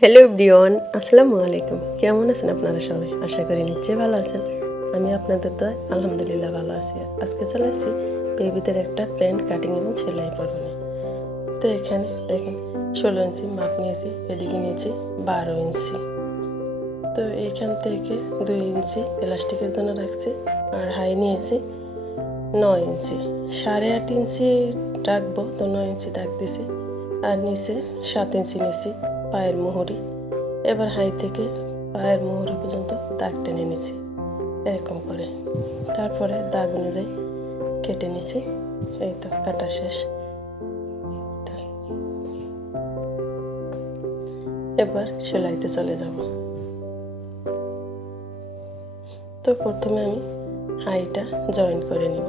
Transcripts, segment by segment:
Hello everyone, আসসালামু আলাইকুম। কেমন আছেন আপনারা সবাই? আশা করি নিশ্চয়ই ভালো আছেন। আমি আপনাদের দয়ায় আলহামদুলিল্লাহ ভালো আছি। আজকে চলে এসেছি বেবিদের একটা প্যান্ট কাটিং এবং সেলাই পরানো। তো এখানে দেখেন 16 ইঞ্চি মাপ নিয়েছি, এদিকে নিয়েছি 12 ইঞ্চি। তো এইখান থেকে 2 ইঞ্চি এলাস্টিকের জন্য রাখছি, আর হাই নিয়েছি 9 ইঞ্চি। 8.5 ইঞ্চি রাখবো, তো 9 ইঞ্চি দাগ দিছি। আর নিচে 7 ইঞ্চি নিয়েছি পায়ের মুহুরি। এবার হাই থেকে পায়ের মুহুরি পর্যন্ত দাগ টেনে নিয়েছি এরকম করে। তারপরে দাগ অনুযায়ী কেটে নিয়েছি। এই তো কাটা শেষ। এবার সেলাইতে চলে যাব। তো প্রথমে আমি হাইটা জয়েন করে নিব।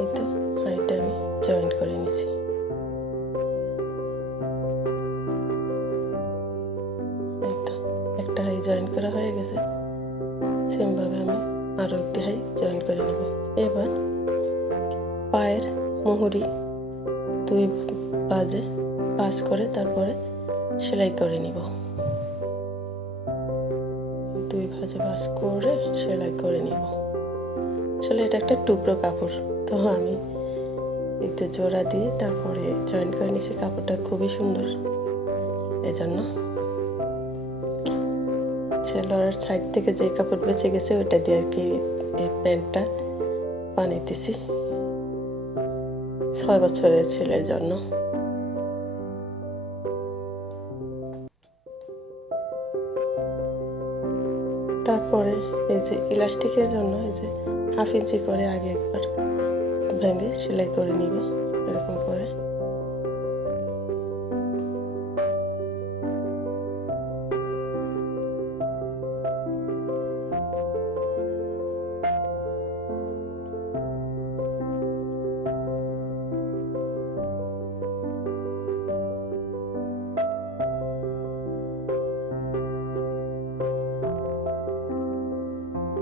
এই তো হাইটা আমি জয়েন করে নিয়েছি। এই তো একটা হাই জয়েন করা হয়ে গেছে। সেমভাবে আমি আরও একটি হাই জয়েন করে নেব। এবার পায়ের মুহুরি 2 বাজে পাস করে তারপরে সেলাই করে নিব। 2 ভাঁজে পাস করে সেলাই করে নিব। আসলে এটা একটা টুকরো কাপড়, তো আমি একটু জোড়া দিয়ে তারপরে জয়েন করে নিয়েছি। কাপড়টা খুবই সুন্দর, এই জন্য সেলোয়ারের সাইড থেকে যে কাপড় বেঁচে গেছে ওইটা দিয়ে আর কি এই প্যান্টটা বানাইতেছি 6 বছরের ছেলের জন্য। তারপরে এই যে ইলাস্টিকের জন্য এই যে 1/2 ইঞ্চি করে আগে একবার ভেঙে সেলাই করে নিব এরকম করে।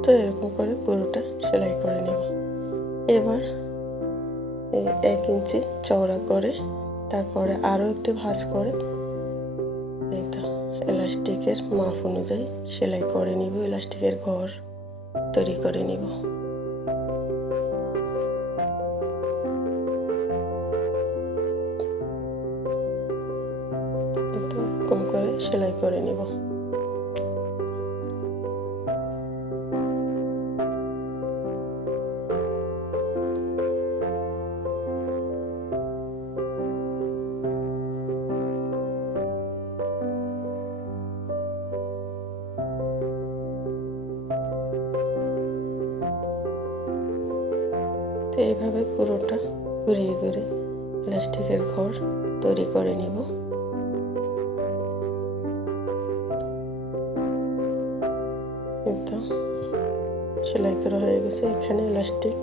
তো এরকম করে পুরোটা সেলাই করে নেব। এবার 1 ইঞ্চি চওড়া করে তারপরে আরও একটি ভাঁজ করে এই তো এলাস্টিকের মাপ অনুযায়ী সেলাই করে নিব। এলাস্টিকের ঘর তৈরি করে নিব। এরকম করে সেলাই করে নিব। তো এইভাবে পুরোটা ঘুরিয়ে ঘুরিয়ে প্লাস্টিকের ঘর তৈরি করে নিব। তো সেলাই করা হয়ে গেছে। এখানে ইলাস্টিক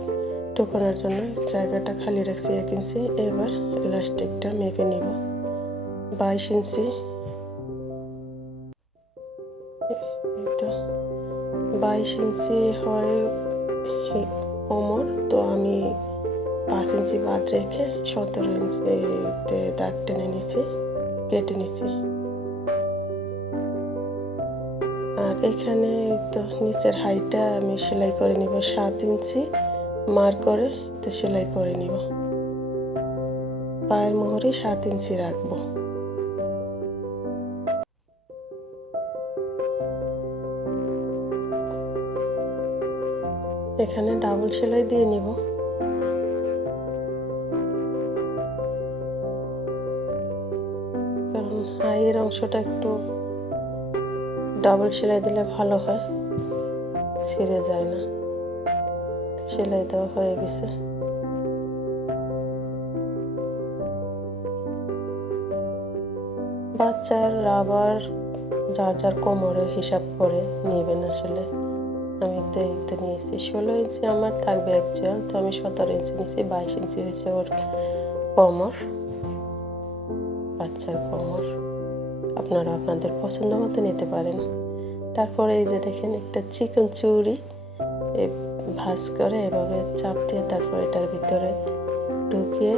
ঢোকানোর জন্য জায়গাটা খালি রাখছি 1 ইঞ্চি। এবার ইলাস্টিকটা মেপে নিব 22 ইঞ্চি। তো 22 ইঞ্চি হয় কোমর, তো আমি 5 ইঞ্চি বাদ রেখে 17 ইঞ্চিতে দাগ টেনে নিচ্ছি, কেটে নিচ্ছি। আর এখানে তো নিচের হাইটা আমি সেলাই করে নিব 7 ইঞ্চি মার্ক করে, তো সেলাই করে নিব। পায়ের মোহরে 7 ইঞ্চি রাখবো। এখানে ডাবল সেলাই দিয়ে নিব। কারণ হাইয়ের অংশটা একটু ডাবল সেলাই দিলে ভালো হয়, ছিঁড়ে যায় না। সেলাই দেওয়া হয়ে গেছে। বাচ্চার রাবার যার যার কোমরের হিসাব করে নেবেন। আসলে আমি তো এইতে নিয়েছি 16 ইঞ্চি আমার থাকবে অ্যাকচুয়াল, তো আমি 17 ইঞ্চি নিয়েছি। 22 ইঞ্চি হয়েছে ওর কোমর, বাচ্চার কোমর। আপনারা আপনাদের পছন্দ মতো নিতে পারেন। তারপরে এই যে দেখেন একটা চিকন চুড়ি ভাঁজ করে এভাবে চাপ দিয়ে তারপরে এটার ভিতরে ঢুকিয়ে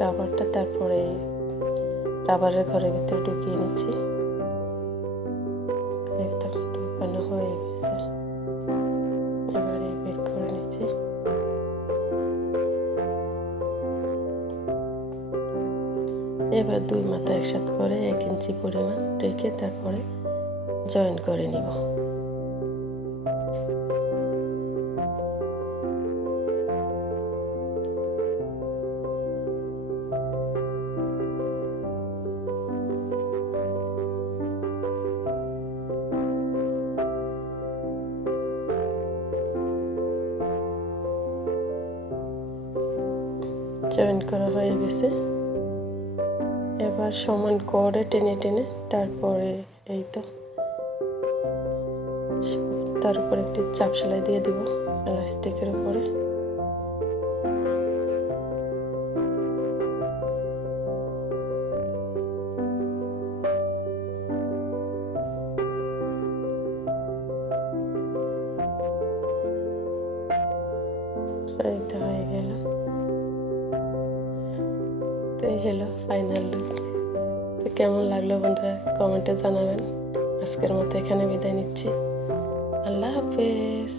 রাবারটা তারপরে রাবারের ঘরের ভিতরে ঢুকিয়ে নিচ্ছি। একদম ঢুকানো হয়ে গেছে, এবারে বের করে নিচ্ছি। এবার দুই মাথা একসাথে করে 1 ইঞ্চি পরিমাণ রেখে তারপরে জয়েন করে নিব। জয়েন করা হয়ে গেছে। এবার সমান করে টেনে টেনে তারপরে এই তো তার উপর একটি চাপ সেলাই দিয়ে দিব এলাস্টিকের উপরে। এই তো হয়ে গেল। তো এই হলো ফাইনাল লুক। তো কেমন লাগলো বন্ধুরা কমেন্টে জানাবেন। আজকের মতো এখানে বিদায় নিচ্ছি। আল্লাহ হাফেজ।